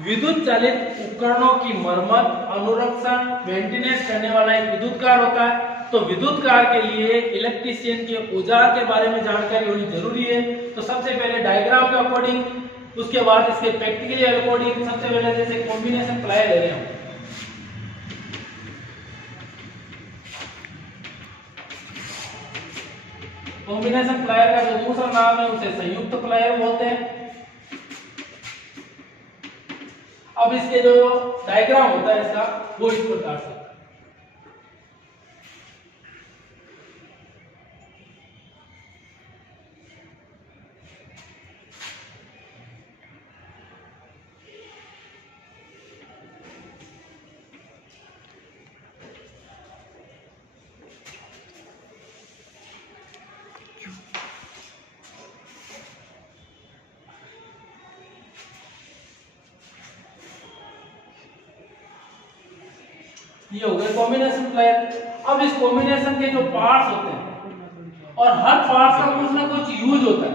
विद्युत चालित उपकरणों की मरम्मत, अनुरक्षण, मेंटेनेंस करने वाला एक विद्युत कार होता है। तो विद्युत कार के लिए इलेक्ट्रीशियन के औजार के बारे में जानकारी होनी जरूरी है। तो सबसे पहले डायग्राम के अकॉर्डिंग, उसके बाद इसके प्रैक्टिकली अकॉर्डिंग, सबसे पहले जैसे कॉम्बिनेशन प्लायर ले रहे हैं। कॉम्बिनेशन प्लायर का जो दूसरा नाम है उसे संयुक्त प्लायर बोलते हैं। अब इसके जो डायग्राम होता है इसका वो इस प्रकार से, ये हो गया कॉम्बिनेशन प्लायर। अब इस कॉम्बिनेशन के जो पार्ट्स होते हैं, और हर पार्ट का कुछ ना कुछ यूज होता है,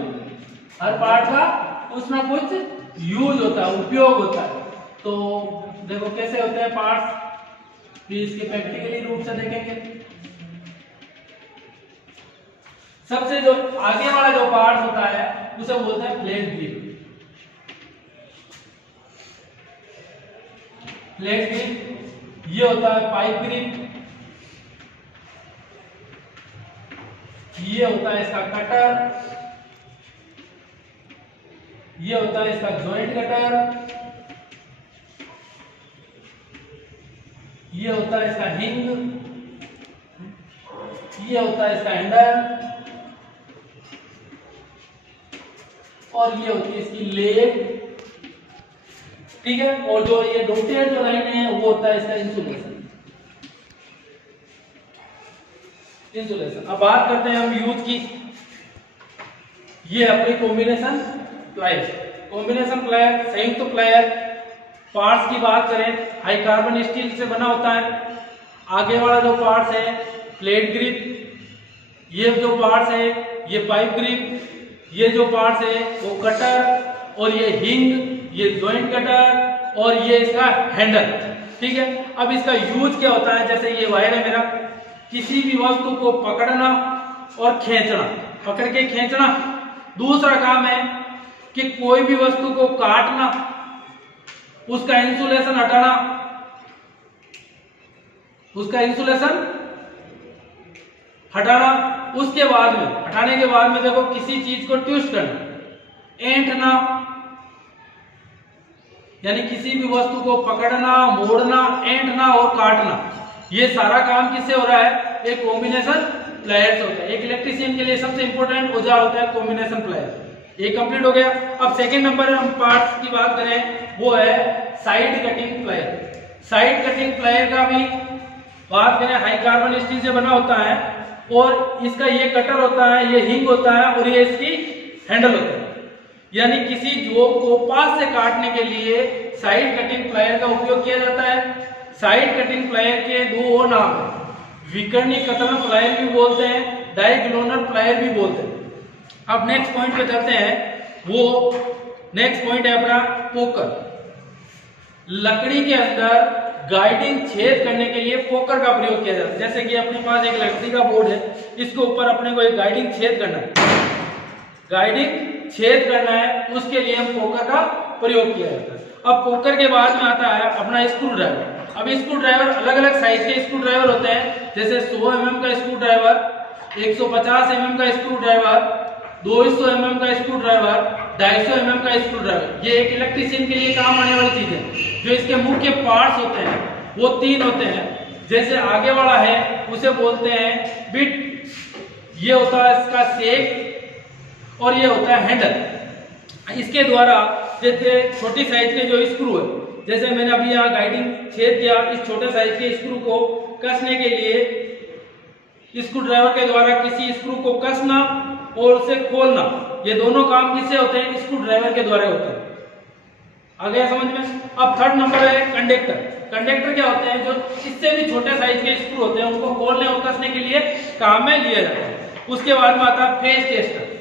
हर पार्ट का कुछ ना कुछ यूज होता है, उपयोग होता है। तो देखो कैसे होते हैं पार्ट्स, फिर इसके प्रैक्टिकली रूप से देखेंगे। सबसे जो आगे वाला जो पार्ट होता है उसे बोलते हैं फ्लैट ग्रिप। फ्लैट ग्रिप ये होता है पाइप ग्रिप, ये होता है इसका कटर, ये होता है इसका जॉइंट कटर, ये होता है इसका हिंग, ये होता है इसका हैंडल, और ये होती है इसकी लेग। ठीक है, और जो ये डॉटेड जो लाइन है वो होता है इसका इंसुलेशन। इंसुलेशन। अब बात करते हैं हम यूज की। ये अपनी कॉम्बिनेशन प्लायर। कॉम्बिनेशन प्लायर, संयुक्त प्लायर, पार्ट्स की बात करें, हाई कार्बन स्टील से बना होता है। आगे वाला जो पार्ट्स है फ्लैट ग्रिप, ये जो पार्ट्स है ये पाइप ग्रिप, ये जो पार्ट्स है वो कटर, और ये हिंग, ये जॉइंट कटर, और ये इसका हैंडल। ठीक है, अब इसका यूज क्या होता है, जैसे ये वायर है मेरा, किसी भी वस्तु को पकड़ना और खींचना, पकड़ के खींचना। दूसरा काम है कि कोई भी वस्तु को काटना, उसका इंसुलेशन हटाना, उसका इंसुलेशन हटाना। उसके बाद में, हटाने के बाद में देखो किसी चीज को ट्विस्ट करना, ऐंठना, यानी किसी भी वस्तु को पकड़ना, मोड़ना, ऐंठना और काटना, ये सारा काम किससे हो रहा है, एक कॉम्बिनेशन प्लायर से होता है। एक इलेक्ट्रीशियन के लिए सबसे इंपॉर्टेंट औजार होता है कॉम्बिनेशन प्लायर। ये कंप्लीट हो गया। अब सेकंड नंबर हम पार्ट्स की बात करें, वो है side cutting plier. Side cutting plier का भी बात करें, हाई कार्बन स्टील से बना होता है, और इसका ये कटर होता है, ये हिंग होता है, और ये इसकी हैंडल होता है। यानी किसी जॉब को पास से काटने के लिए साइड कटिंग प्लायर का उपयोग किया जाता है। साइड कटिंग प्लायर के दो और नाम है, विकर्णी कतरन प्लायर भी बोलते हैं, डायगोनल प्लायर भी बोलते हैं। अब नेक्स्ट पॉइंट पे चलते हैं। वो नेक्स्ट पॉइंट है अपना पोकर। लकड़ी के अंदर गाइडिंग छेद करने के लिए पोकर का प्रयोग किया जाता है। जैसे कि अपने पास एक लकड़ी का बोर्ड है, इसके ऊपर अपने को एक गाइडिंग छेद करना है, गाइडिंग छेद करना है, उसके लिए हम पोकर का प्रयोग किया जाता है। अब पोकर के बाद में आता है अपना स्क्रू ड्राइवर। अब स्क्रू ड्राइवर अलग अलग साइज के स्क्रू ड्राइवर होते हैं, जैसे 100 mm का स्क्रू ड्राइवर, 150 mm का स्क्रू ड्राइवर, 200 mm का स्क्रू ड्राइवर, 250 mm का स्क्रू ड्राइवर। ये एक इलेक्ट्रीशियन के लिए काम आने वाली चीज है। जो इसके मुख्य पार्ट्स होते हैं वो 3 होते हैं। जैसे आगे वाला है उसे बोलते हैं बिट, ये होता है इसका शेक, और ये होता है हैंडल। इसके द्वारा जैसे छोटी साइज के जो स्क्रू है, जैसे मैंने अभी यहाँ गाइडिंग छेद किया, इस छोटे साइज के स्क्रू को कसने के लिए स्क्रू ड्राइवर के द्वारा किसी स्क्रू को कसना और उसे खोलना, ये दोनों काम किससे होते हैं, स्क्रू ड्राइवर के द्वारा होते हैं। आ गया समझ में। अब थर्ड नंबर है कंडक्टर। कंडक्टर क्या होते हैं, जो इससे भी छोटे साइज के स्क्रू होते हैं, उनको खोलने और कसने के लिए काम में लिया जाता है। उसके बाद में आता है फेज टेस्टर।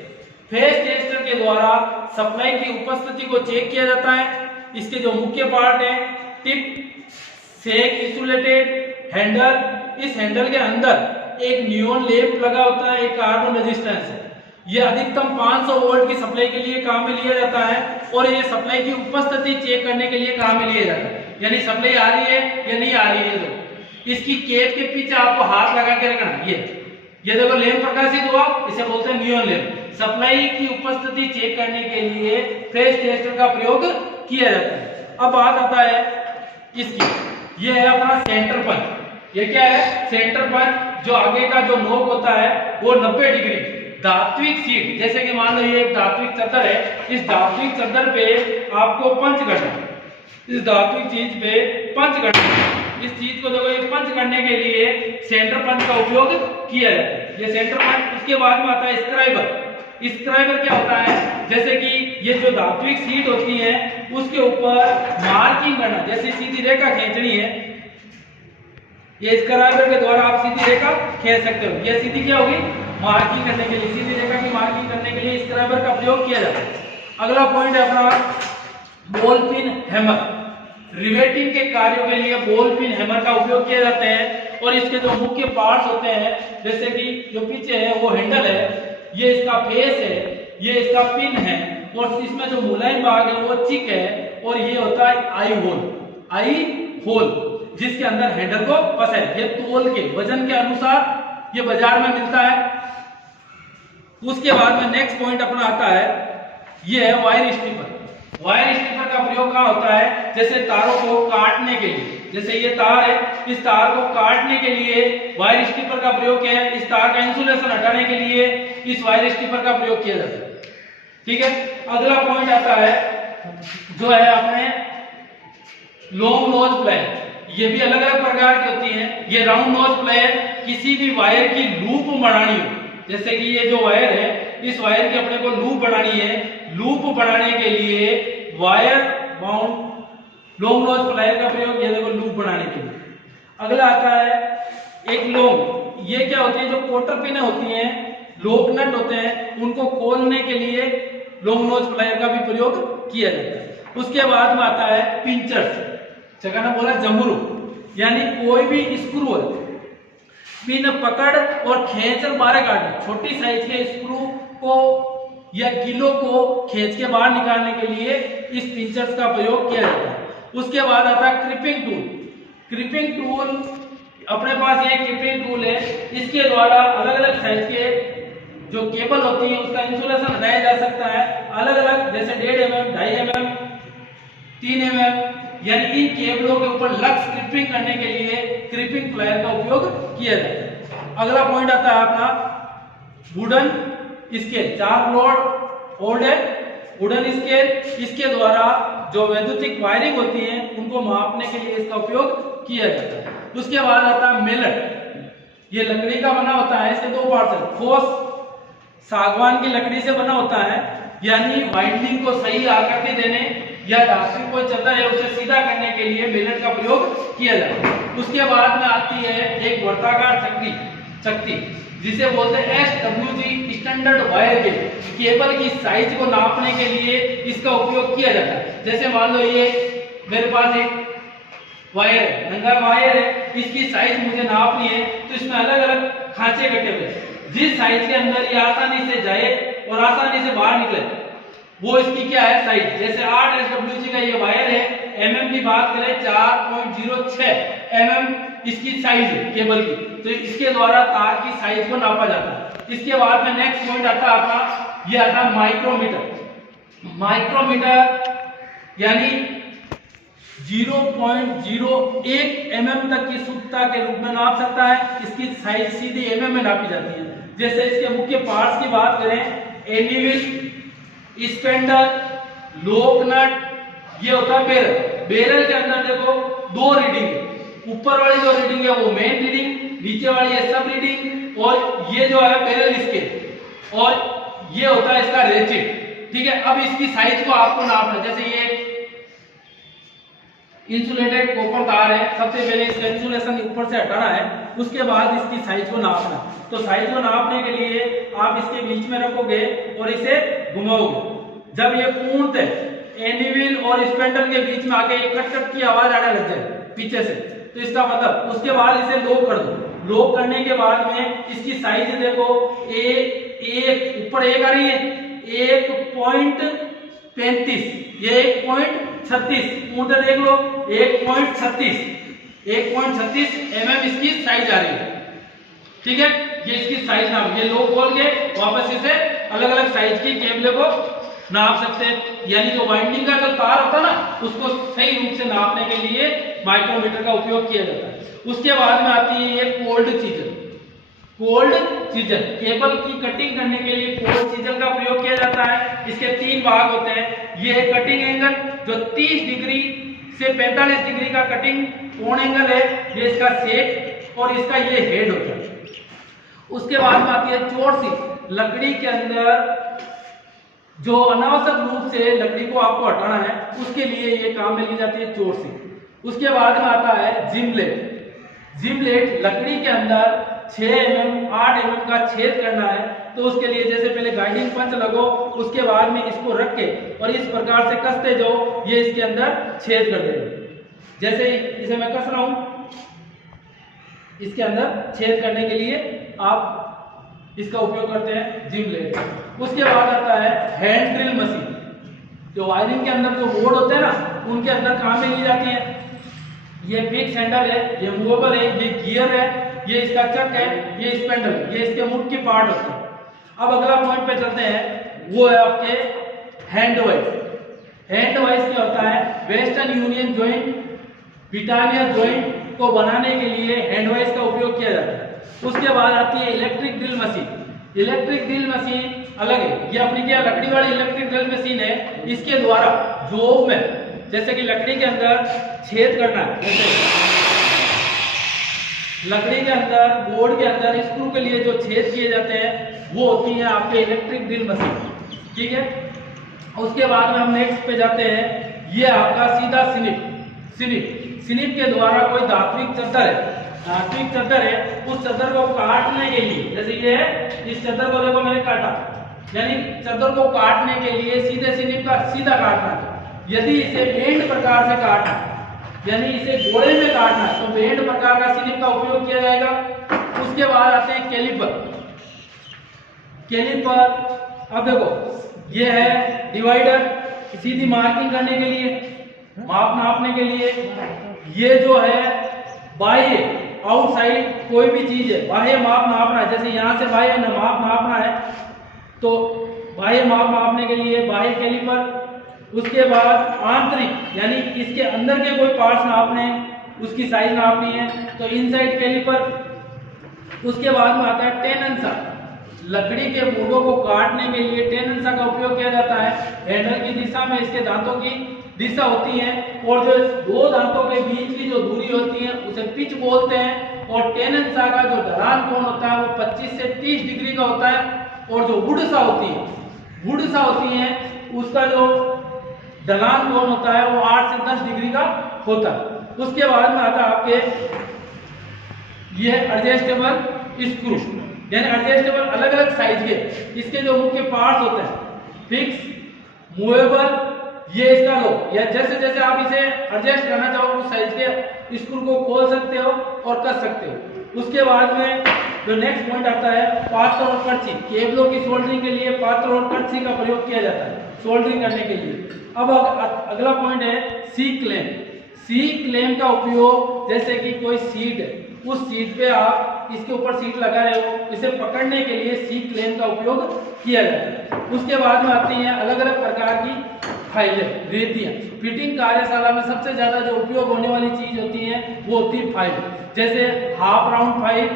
फेज टेस्टर के द्वारा सप्लाई की उपस्थिति को चेक किया जाता है। इसके जो मुख्य पार्ट है, टिप, सेक इंसुलेटेड, हैंडल। इस हैंडल के अंदर एक नियॉन लैंप लगा होता है, एक कार्बन रेजिस्टेंस है। ये अधिकतम 500 वोल्ट की सप्लाई के लिए काम में लिया जाता है और ये सप्लाई की उपस्थिति चेक करने के लिए काम में लिया जाता है, यानी सप्लाई आ रही है या नहीं आ रही है। तो इसकी कैप के पीछे आपको हाथ लगा के रखना। ये देखो लैंप प्रकाशित हुआ, इसे बोलते हैं नियॉन लैंप। सप्लाई की उपस्थिति चेक करने के लिए फेज टेस्टर का प्रयोग किया जाता है। अब बात आता है इसकी, ये है अपना सेंटर पंच। ये क्या है? Centre punch. जो आगे का जो नोक होता है वो 90 डिग्री धात्विक सीट, जैसे कि मान लो ये एक धात्विक चद्दर है, इस धात्विक चद्दर पे आपको पंच करना है, इस धात्विक चीज पे पंच करना है। इस चीज को देखो, ये पंच करने के लिए सेंटर पंच का उपयोग किया जाता है, ये सेंटर पंच। उसके बाद में आता है स्क्राइबर। स्क्राइबर क्या होता है? जैसे कि ये जो धात्विक सीट होती है उसके ऊपर मार्किंग करना, जैसे सीधी रेखा खींचनी है, ये स्क्राइबर के द्वारा आप सीधी रेखा खींच सकते हो। ये सीधी क्या होगी? मार्किंग करने के लिए, सीधी रेखा की मार्किंग करने के लिए स्क्राइबर का प्रयोग किया जाता है। अगला पॉइंट है अपना बॉल पिन हैमर। रिवेटिंग के कार्यों के लिए बॉल पिन हैमर का उपयोग किया जाता है और इसके जो मुख्य पार्ट्स होते हैं, जैसे कि जो पीछे है वो हैंडल है, ये इसका फेस है, ये इसका पिन है और इसमें जो मुलायम भाग है वो चिक है और ये होता है आई होल, जिसके अंदर हैंडल को फंसे। ये तोल के वजन के अनुसार ये बाजार में मिलता है। उसके बाद में नेक्स्ट पॉइंट अपना आता है, ये है वायर स्ट्रिपर। वायर स्ट्रिपर का प्रयोग कहाँ होता है? जैसे तारों को काटने के लिए, जैसे ये तार है, इस तार को काटने के लिए वायर स्ट्रिपर का प्रयोग किया है। इस तार का इंसुलेशन हटाने के लिए इस वायर स्ट्रिपर का प्रयोग किया जाता है। ठीक है, अगला पॉइंट आता है जो है अपने लॉन्ग नोज प्लायर। ये भी अलग अलग प्रकार की होती हैं। ये राउंड नोज प्लायर किसी भी वायर की लूप बनानी हो, जैसे कि ये जो वायर है, इस वायर की अपने को लूप बनानी है। लूप बनाने के लिए wire bound long nose plier का प्रयोग, ये देखो लूप बनाने के लिए। अगला आता है एक लॉन्ग, ये क्या होती है? जो कोटर पिन होती हैं, लॉक नट होते हैं, उनको खोलने के लिए लॉन्ग नोज प्लायर का भी प्रयोग किया जाता है। उसके बाद में आता है पिंचर्स, जगह ना बोला जमुरू, यानी कोई भी स्क्रू है, पिन पकड़ और खींचकर बाहर काटना। छोटी साइज के स्क्रू को या गिलो को खींच के बाहर निकालने के लिए इस पिंचर्स का प्रयोग किया जाता है। उसके बाद आता है क्रिपिंग टूल। क्रिपिंग टूल, अपने पास ये क्रिपिंग टूल है, इसके द्वारा अलग अलग साइज के जो केबल होती है उसका इंसुलेशन हटाया जा सकता है। अलग अलग, जैसे 1.5 mm, 2.5 mm, 3 mm, यानी इन केबलों के ऊपर लक्स क्रिपिंग करने के लिए क्रिपिंग प्लायर का उपयोग किया जाता है। अगला पॉइंट आता है अपना वुडन स्केल। 4 फ्लोर ओल्ड है वुडन स्केल। इसके द्वारा जो वैद्युतिक वायरिंग होती है उनको मापने के लिए इसका उपयोग किया जाता है। उसके बाद आता है मेलर। ये लकड़ी का बना होता है, इसके 2 पार्ट्स हैं। ठोस सागवान की लकड़ी से बना होता है, यानी वाइंडिंग को सही आकृति देने या धातु को चद्दर है उसे सीधा करने के लिए मेलर का प्रयोग किया जाता है। उसके बाद में आती है एक वर्ताकार चक्ति, जिसे बोलते हैं SWG standard wire gauge. Cable की साइज को नापने के लिए इसका उपयोग किया जाता है। जैसे मान लो ये मेरे पास एक वायर है, नंगा वायर है, इसकी साइज मुझे नापनी है, तो इसमें अलग अलग खांचे कटे हुए हैं। जिस साइज के अंदर ये आसानी से जाए और आसानी से बाहर निकले, वो इसकी क्या है? साइज। जैसे 8 SWG का ये वायर है, mm की बात करें 4.06 mm इसकी साइज है केबल की, तो इसके द्वारा तार की साइज को नापा जाता है। इसके बाद में नेक्स्ट पॉइंट आता है अपना, ये आता है माइक्रोमीटर। माइक्रोमीटर यानी 0.01 mm तक की शुद्धता के रूप में नाप सकता है। इसकी साइज सीधी mm में नापी जाती है। जैसे इसके मुख्य पार्ट्स की बात करें, एनीविल, स्पेंडल, लॉक नट, ये होता है बैरल। बैरल के अंदर देखो 2 रीडिंग है, ऊपर वाली जो रीडिंग है वो मेन रीडिंग, नीचे वाली है सब रीडिंग, और ये जो है बैरल स्केल, और ये होता है इसका रेचेट। ठीक है, अब इसकी साइज को आपको नापना। जैसे ये इंसुलेटेड कॉपर तार है, सबसे पहले इसका इंसुलेशन ऊपर से हटाना है, उसके बाद इसकी साइज को नापना। तो साइज को नापने के लिए आप इसके बीच में रखोगे और इसे घुमाओगे। जब ये पूर्णतः एनीविल और स्पेंडल के बीच में आके एक कट कट की आवाज आने लग जाए पीछे से, तो इसका मतलब उसके बाद इसे लॉक कर दो। लॉक करने के बाद में इसकी साइज देखो, एक ऊपर एक आ रही है 1.35, ये 1.36, ऊंचा देख लो 1.36 mm इसकी साइज आ रही है। ठीक है, ये इसकी साइज नाप, ये लॉक खोल के वापस इसे अलग अलग साइज की केबल को नाप सकते हैं। यानी जो वाइंडिंग का जो तार होता है ना, उसको सही रूप से नापने के लिए माइक्रोमीटर का उपयोग किया जाता है। उसके बाद में आती है ये cold chisel. Cold chisel cable की कटिंग करने के लिए कोल्ड चीजल का प्रयोग किया जाता है। इसके 3 भाग होते हैं। ये है कटिंग एंगल, जो 30 डिग्री से 45 डिग्री का कटिंग कोण एंगल है, ये इसका सेट और इसका ये हेड होता है। उसके बाद में आती है चोरसी। लकड़ी के अंदर जो अनावश्यक रूप से लकड़ी को आपको हटाना है, उसके लिए ये काम में ली जाती है चोरसी। उसके बाद में आता है जिमलेट। जिमलेट लकड़ी के अंदर 6 mm 8 mm का छेद करना है, तो उसके लिए जैसे पहले गाइडिंग पंच लगो, उसके बाद में इसको रख के और इस प्रकार से कसते जाओ, ये इसके अंदर छेद कर देगा। जैसे इसे मैं कस रहा हूं, इसके अंदर छेद करने के लिए आप इसका उपयोग करते हैं जिमलेट। उसके बाद आता है हैंड ड्रिल मशीन। जो वायरिंग के अंदर जो बोर्ड होते हैं ना, उनके अंदर काम में ली जाती है। ये फिक्स हैंडल है, ये मूवेबल है, ये गियर है, ये इसका चक है, ये स्पेंडल, ये इसके मुख की पार्ट होते हैं। अब अगला पॉइंट पे चलते हैं, वो है आपके हैंड वाइज। हैंड वाइज क्या होता है? Western union joint, Britannia joint को बनाने के लिए हैंड वाइज का उपयोग किया जाता है। उसके बाद आती है electric drill machine. Electric drill machine अलग है, ये अपनी क्या लकड़ी वाली इलेक्ट्रिक ड्रिल मशीन है। इसके द्वारा जॉब में जैसे कि लकड़ी के अंदर छेद करना है, जैसे लकड़ी के अंदर बोर्ड के अंदर स्क्रू के लिए जो छेद किए जाते हैं, वो होती है आपके इलेक्ट्रिक ड्रिल मशीन। ठीक है, उसके बाद में हम नेक्स्ट पे जाते हैं, ये आपका सीधा स्निप। स्निप के द्वारा कोई धात्विक चद्दर है, उस चद्दर को काटने के लिए, जैसे ये है, इस चद्दर को देखो मैंने काटा, यानी चद्दर को काटने के लिए सीधे स्निप का सीधा काटना है। यदि इसे बेंड प्रकार से काटना है, यानी इसे गोले में काटना है, तो बेंड प्रकार का स्निप का उपयोग किया जाएगा। उसके बाद आते हैं कैलिपर। अब देखो, ये है डिवाइडर, सीधी मार्किंग करने के लिए, माप नापने के लिए। ये जो है बाह्य आउटसाइड कोई भी चीज है, बाह्य माप नापना है, जैसे यहां से बाह्य माप नापना है, तो बाह्य माप नापने के लिए बाह्य कैलिपर। उसके बाद आंतरिक, यानी इसके अंदर के कोई पार्ट्स नापने, उसकी साइज नापनी है, तो इनसाइड कैलिपर। उसके बाद में आता है टेनंसा। लकड़ी के मूलों को काटने के लिए टेनंसा का उपयोग किया जाता है। हैंडल की दिशा में इसके दांतों की दिशा होती है, और जो 2 दांतों के बीच की जो दूरी होती है उसे पिच बोलते हैं। और टेनंसा का जो ढलान कोण होता है वो 25 से 30 डिग्री का होता है। और जो वुडसा होती है, उसका जो ढलान कोण होता है वो 8 से 10 डिग्री का होता है। उसके बाद में आता है आपके ये एडजस्टेबल स्क्रू, यानी एडजस्टेबल अलग अलग साइज के इसके जो मुख्य पार्ट्स होते हैं, फिक्स, मूवेबल, ये इसका लो, या जैसे जैसे आप इसे एडजस्ट करना चाहो उस साइज के स्क्रू को खोल सकते हो और कर सकते हो। उसके बाद में जो नेक्स्ट पॉइंट आता है पात्र और कर्ची। केबलों की सोल्डरिंग के लिए पात्र और कर्ची का प्रयोग किया जाता है सोल्डरिंग करने के लिए। अब अगला पॉइंट है सी क्लेम। सी क्लेम का उपयोग, जैसे कि कोई सीट है, उस सीट पे आप इसके ऊपर सीट लगा रहे हो, इसे पकड़ने के लिए सी क्लेम का उपयोग किया जाता है। उसके बाद में आती हैं अलग अलग प्रकार की फाइलें, रेतियां। फिटिंग कार्यशाला में सबसे ज्यादा जो उपयोग होने वाली चीज होती है वो होती है फाइल, जैसे half round file,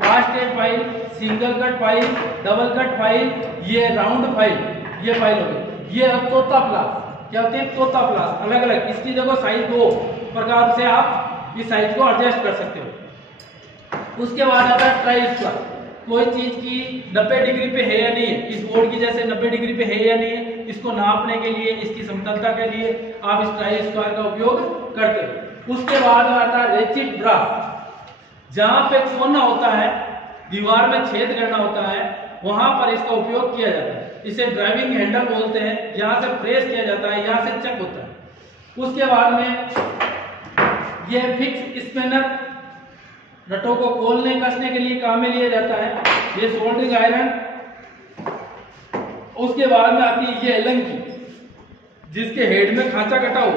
basket file, single cut file, double cut file, ये राउंड फाइल, ये फाइल हो गई। ये तोता प्लास, क्या होते हैं? तोता प्लास, अलग अलग, इसकी जगह साइज 2 प्रकार से आप इस साइज को एडजस्ट कर सकते हो। उसके बाद आता है ट्राई स्क्वायर। कोई चीज की 90 डिग्री पे है या नहीं है, इस बोर्ड की जैसे 90 डिग्री पे है या नहीं है, इसको नापने के लिए, इसकी समतलता के लिए आप इस ट्राई स्क्वायर का उपयोग करते हो। उसके बाद आता है रेचिड ब्रास। जहां पे कोना होता है, दीवार में छेद करना होता है, वहां पर इसका उपयोग किया जाता है। इसे ड्राइविंग हैंडल बोलते हैं। यहाँ से प्रेस किया जाता है, यहाँ से चेक होता है। उसके बाद में यह फिक्स स्पैनर नटों को खोलने कसने के लिए काम में लिया जाता है। ये सोल्डरिंग आयरन। उसके बाद में आती है ये एलंकी, जिसके हेड में खांचा कटा हो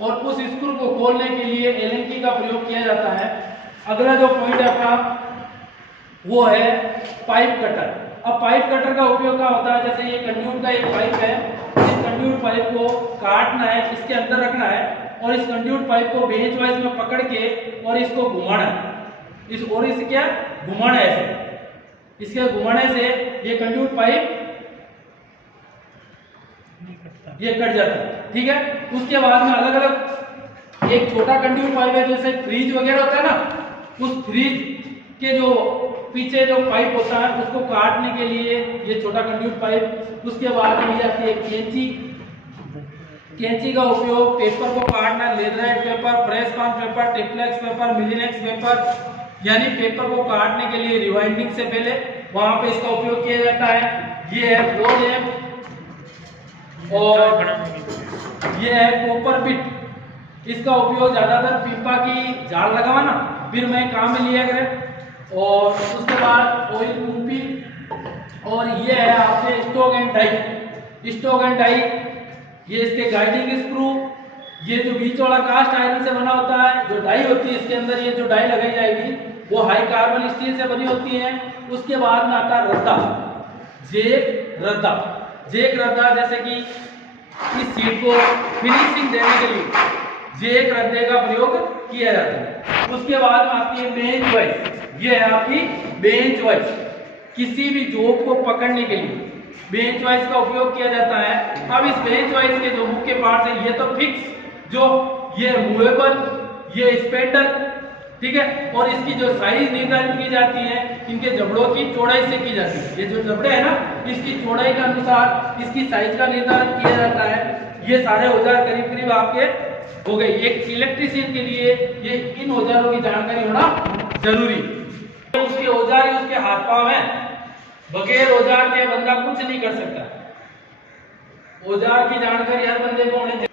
और उस स्क्रू को खोलने के लिए एलंकी का प्रयोग किया जाता है। अगला जो पॉइंट है अपना वो है पाइप कटर। अब पाइप कटर का उपयोग क्या होता है, जैसे ये कंड्यूट का एक पाइप है, इस कंड्यूट पाइप को काटना है, इसके अंदर रखना है और इस कंड्यूट पाइप को बेंच वाइज में पकड़ के और इसको घुमाना है। इसे क्या घुमाना है, ऐसे इसके घुमाने से ये कंड्यूट पाइप ये कट जाता है। ठीक है। उसके बाद में अलग अलग एक छोटा कंड्यूट पाइप है, जैसे फ्रीज वगैरह होता है ना, उस फ्रीज के जो पीछे जो पाइप होता है उसको काटने के लिए ये छोटा कंड्यूट पाइप। उसके बाद में आती है कैंची। कैंची का उपयोग पेपर को काटना, लेदराइट पेपर, प्रेस पान पेपर, टिप्लेक्स पेपर, मिलीनेक्स पेपर, यानी पेपर को काटने के लिए रिवाइंडिंग से पहले वहां पे इसका उपयोग किया जाता है। ये है बोल है और ये है कॉपर बिट। इसका उपयोग ज्यादातर पीपा की जाल लगाना फिर मैं काम में लिया करें। और उसके बाद ऑयल कुंपी और ये है आपके stock and die. Stock and die ये इसके गाइडिंग स्क्रू, ये जो बीच वाला कास्ट आयरन से बना होता है, जो डाई होती है इसके अंदर ये जो डाई लगाई जाएगी वो हाई कार्बन स्टील से बनी होती है। उसके बाद में आता है रद्दा, जेक रद्दा। जेक रद्दा जैसे कि इस सीट को फिनिशिंग देने के लिए जेक रद्दे का प्रयोग किया जाता है। उसके बाद में आती है बेंच वाइज। ये है आपकी बेंच वाइज, किसी भी जॉब को पकड़ने के लिए बेंच वाइज का उपयोग किया जाता है। अब इस बेंच वाइज के जो मुख्य पार्ट है, ये तो फिक्स, जो ये मूवेबल, ये स्पेंडल, ठीक है। और इसकी जो साइज निर्धारित की जाती है इनके जबड़ों की चौड़ाई से की जाती है। ये जो जबड़े है ना, इसकी चौड़ाई के अनुसार इसकी साइज का निर्धारण किया जाता है। ये सारे औजार करीब करीब आपके हो गए। एक इलेक्ट्रीशियन के लिए ये इन औजारों की जानकारी होना जरूरी। उसके औजार ही उसके हाथ पांव है, बगैर औजार के बंदा कुछ नहीं कर सकता। औजार की जानकारी हर बंदे को होनी चाहिए।